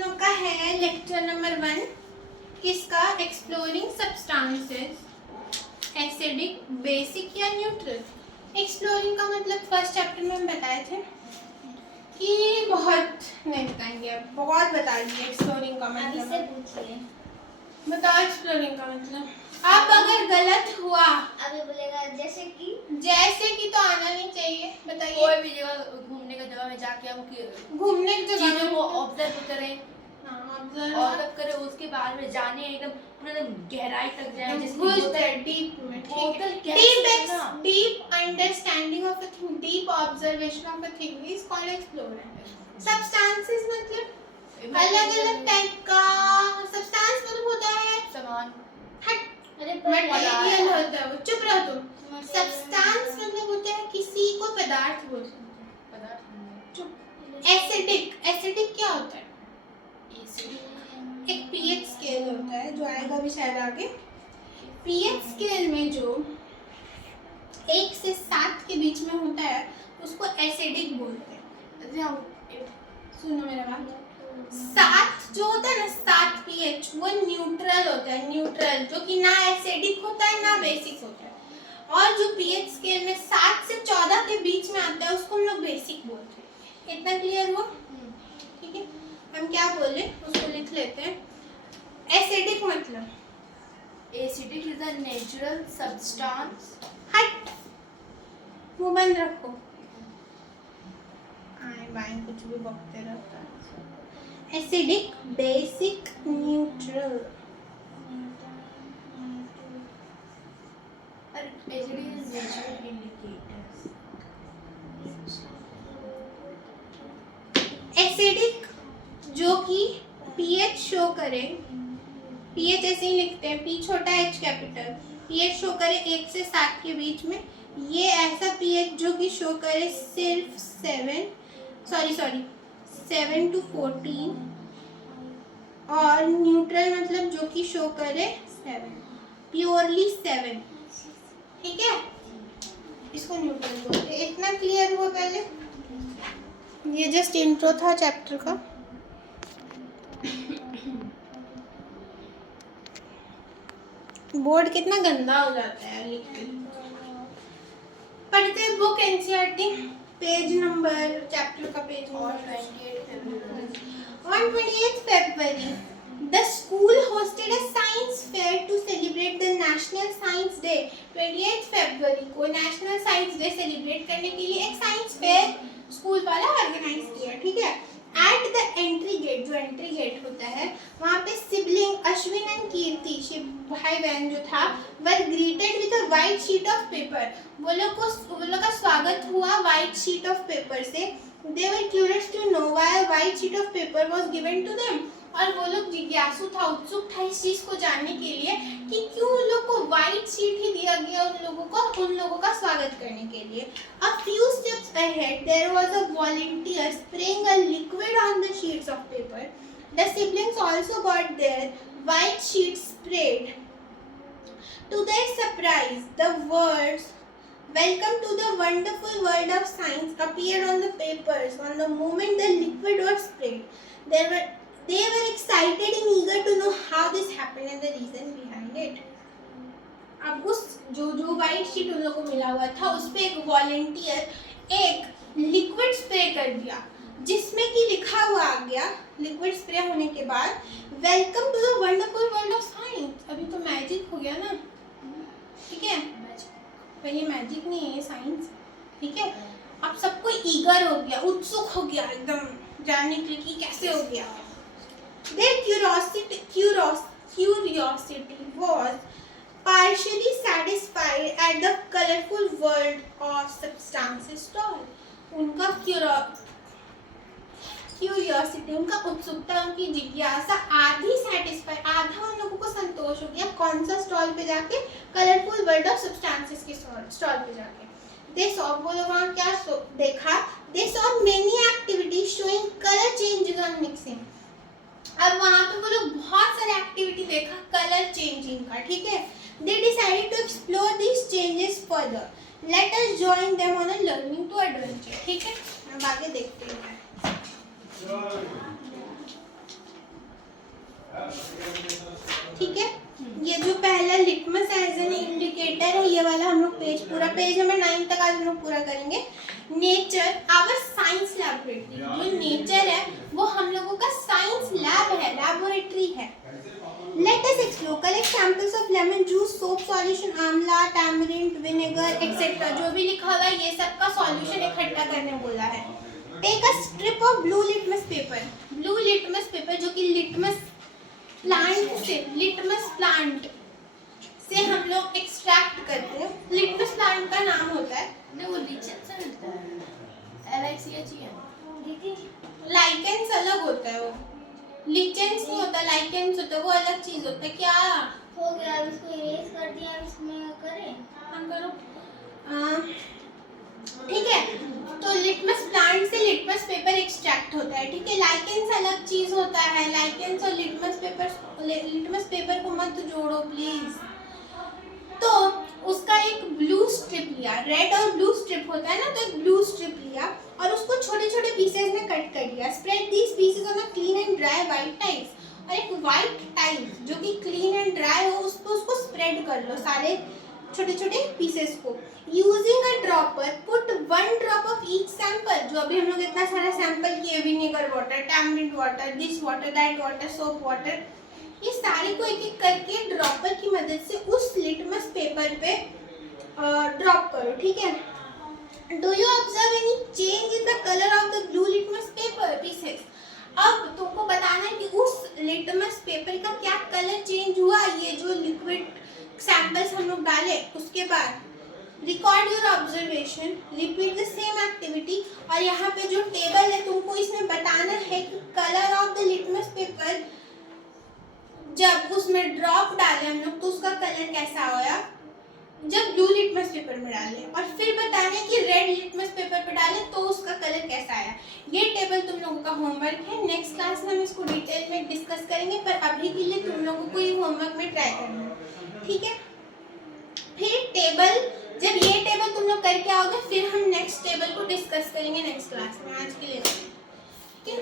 लोग का है लेक्चर नंबर 1 किसका, एक्सप्लोरिंग सब्सटेंसेस, एसिडिक, बेसिक या न्यूट्रल। एक्सप्लोरिंग का मतलब फर्स्ट चैप्टर में हम बताए थे कि बहुत नहीं बताएंगे, अब बहुत बता दिए एक्सप्लोरिंग का मतलब। से पूछिए, बताओ एक्सप्लोरिंग का मतलब। अब अगर गलत हुआ अभी बोलेगा जैसे कि तो आना नहीं चाहिए। बताइए। कोई भी जगह घूमने का जगह में जाके हम घूमने की जगह चीजों को ऑब्जर्व करें, ऑब्जर्व करें, उसके बाद में जाने एकदम पूरा एकदम गहराई तक जाए, घुस जाए डीप में। Deep understanding of a thing, deep observation of a thing is called exploring. Substances मतलब अलग अलग टाइप का सब्सटेंस मतलब होता है सामान, मटेरियल होता है वो। चुप रहो तुम। सब्सटेंस मतलब होता है किसी को पदार्थ बोलते हैं। पदार्थ। चुप। एसिडिक क्या होता है? एक पीएच स्केल होता है जो आएगा भी शायद आगे। पीएच स्केल में जो 1 से 7 के बीच में होता है उसको एसिडिक बोलते हैं। सुनो मेरा बात। 7 जो होता है ना, 7 पीएच, वो न्यूट्रल होता है। न्यूट्रल जो कि ना एसिडिक होता है ना बेसिक होता है। और जो पीएच स्केल में 7 से 14 के बीच में आता है उसको हम लोग बेसिक बोलते हैं। इतना क्लियर हुआ? ठीक है, हम क्या बोले उसको लिख लेते हैं। एसिडिक मतलब acidic is a natural substance. हट, मुंह बंद रखो। आए बाएं कुछ भी बकते रहता है। Acidic, basic, neutral. Acidic is natural indicators. Acidic जो कि पीएच शो करे, पीएच ऐसे ही लिखते हैं, पी छोटा एच कैपिटल, पीएच शो करे 1 से 7 के बीच में। ये ऐसा पीएच जो कि शो करे सिर्फ 7 to 14। और न्यूट्रल मतलब जो कि शो करे 7, प्योरली 7। ठीक है, इसको न्यूट्रल बोलते हैं। इतना क्लियर हुआ पहले? ये जस्ट इंट्रो था चैप्टर का। बोर्ड कितना गंदा हो जाता है लिख के। पढ़ते हैं book NCERT, page number, chapter का page number. On 28th February, the school hosted a science fair to celebrate the National Science Day. 28th February को नेशनल साइंस डे सेलिब्रेट करने के लिए एक साइंस फेयर स्कूल वाला organise किया। ठीक है, एट द एंट्री गेट, जो एंट्री गेट होता है वहाँ पे सिबलिंग अश्विन एंड कीर्ति, भाई बहन जो था, were greeted with a white sheet of paper. वो लोग का स्वागत हुआ वाइट शीट ऑफ पेपर से। They were curious to know why a white sheet of paper was given to them. और वो लोग जिज्ञासु था, उत्सुक था इस चीज को जानने के लिए कि क्यों उन लोग को व्हाइट शीट ही दिया गया उन लोगों का स्वागत करने के लिए। A few steps ahead there was a volunteer spraying a liquid on the sheets of paper. The siblings also got their white sheets sprayed. To their surprise, the words "Welcome to the wonderful world of science" appeared on the papers. On the moment the liquid was sprayed, they were excited and eager to know how this happened and the reason behind it. अब उस जो white sheet उन लोगों को मिला हुआ था उस पे एक वॉलंटियर एक लिक्विड स्प्रे कर दिया जिसमें कि लिखा हुआ आ गया, लिक्विड स्प्रे होने के बाद, "welcome to the wonderful world of science". अभी तो मैजिक हो गया ना, ठीक है, पर ये मैजिक नहीं है, ये साइंस। ठीक है, अब सबको ईगर हो गया, उत्सुक हो गया एकदम जानने के लिए कि कैसे हो गया। Their curiosity was partially satisfied at the colorful world of substances stall. उनका क्यूरियोसिटी, उनका उत्सुकता, उनकी जिज्ञासा आधी सेटिस्फाई, आधा उन लोगों को संतोष हो गया। कौन सा स्टॉल पे जाके? कलरफुल वर्ल्ड ऑफ सब्सटेंसेस के स्टॉल पे जाके। They saw, वो लोग वहाँ क्या देखा? They saw many activities showing color changes on mixing. अब वहाँ पे वो लोग बहुत सारे एक्टिविटी देखा कलर चेंजिंग का। ठीक है, They decided to explore these changes further. Let us join them on a learning to adventure. ठीक है, अब आगे देखते हैं। पेज नंबर 9 तक आज हम लोग पूरा करेंगे। नेचर आवर साइंस लैबोरेटरी, जो नेचर है वो हम लोगों का साइंस लैब है, लैबोरेटरी है। Let us explore. Collect samples of lemon juice, soap solution, आंवला, tamarind, vinegar, etc. जो भी लिखा हुआ है ये सब का सॉल्यूशन इकट्ठा करने बोला है। Take a strip of blue litmus paper. Blue litmus paper जो कि litmus plant से हम लोग एक्सट्रैक्ट करते हैं। लिटमस प्लांट का नाम होता है, नहीं वो लीचन से मिलता है, LICHEN। दीदी लाइकेंस अलग होता है, वो लिचेंस नहीं होता, लाइकेंस होता है, वो अलग चीज होता है। क्या हो गया, अब इसको इरेज कर दिया, अब इसमें करें हम करो ठीक है। तो लिटमस प्लांट से लिटमस पेपर एक्सट्रैक्ट होता है, ठीक है। लाइकेंस अलग चीज होता है, लाइकेंस और लिटमस पेपर को मत जोड़ो प्लीज। तो उसका एक ब्लू स्ट्रिप लिया, रेड और ब्लू स्ट्रिप होता है ना, तो एक ब्लू स्ट्रिप लिया और उसको छोटे छोटे पीसेस में कट कर दिया। Spread these pieces on a clean and dry white tiles, और एक व्हाइट टाइल्स जो कि क्लीन एंड ड्राई हो उस पर उसको स्प्रेड कर लो सारे छोटे छोटे पीसेस को। Using a dropper put 1 drop of each sample, जो अभी हम लोग इतना सारा सैंपल किए, vinegar water, tamarind water, this water, that water, soap water, ये सारे को एक एक करके ड्रॉपर की मदद से उस लिटमस पेपर पे ड्रॉप करो, ठीक है। Do you observe any change in the colour of the blue litmus paper pieces? अब तुमको बताना है कि उस लिटमस पेपर का क्या कलर चेंज हुआ, ये जो लिक्विड सैंपल्स हम लोग डाले उसके बाद। Record your observation, repeat the same activity, और यहाँ पे जो टेबल है तुमको इसमें बताना है कि colour of the litmus paper जब उसमें ड्रॉप डाले हम लोग तो उसका कलर कैसा आया जब ब्लू लिटमस पेपर में डाले, और फिर बताने कि रेड लिटमस पेपर पे डाले तो उसका कलर कैसा आया। ये टेबल तुम लोगों का होमवर्क है, नेक्स्ट क्लास में हम इसको डिटेल में डिस्कस करेंगे, पर अभी के लिए तुम लोगों को ये होमवर्क में ट्राई करना है, ठीक है। फिर टेबल, जब ये टेबल तुम लोग करके आओगे फिर हम नेक्स्ट टेबल को डिस्कस करेंगे नेक्स्ट क्लास में। आज के लिए ठीक है।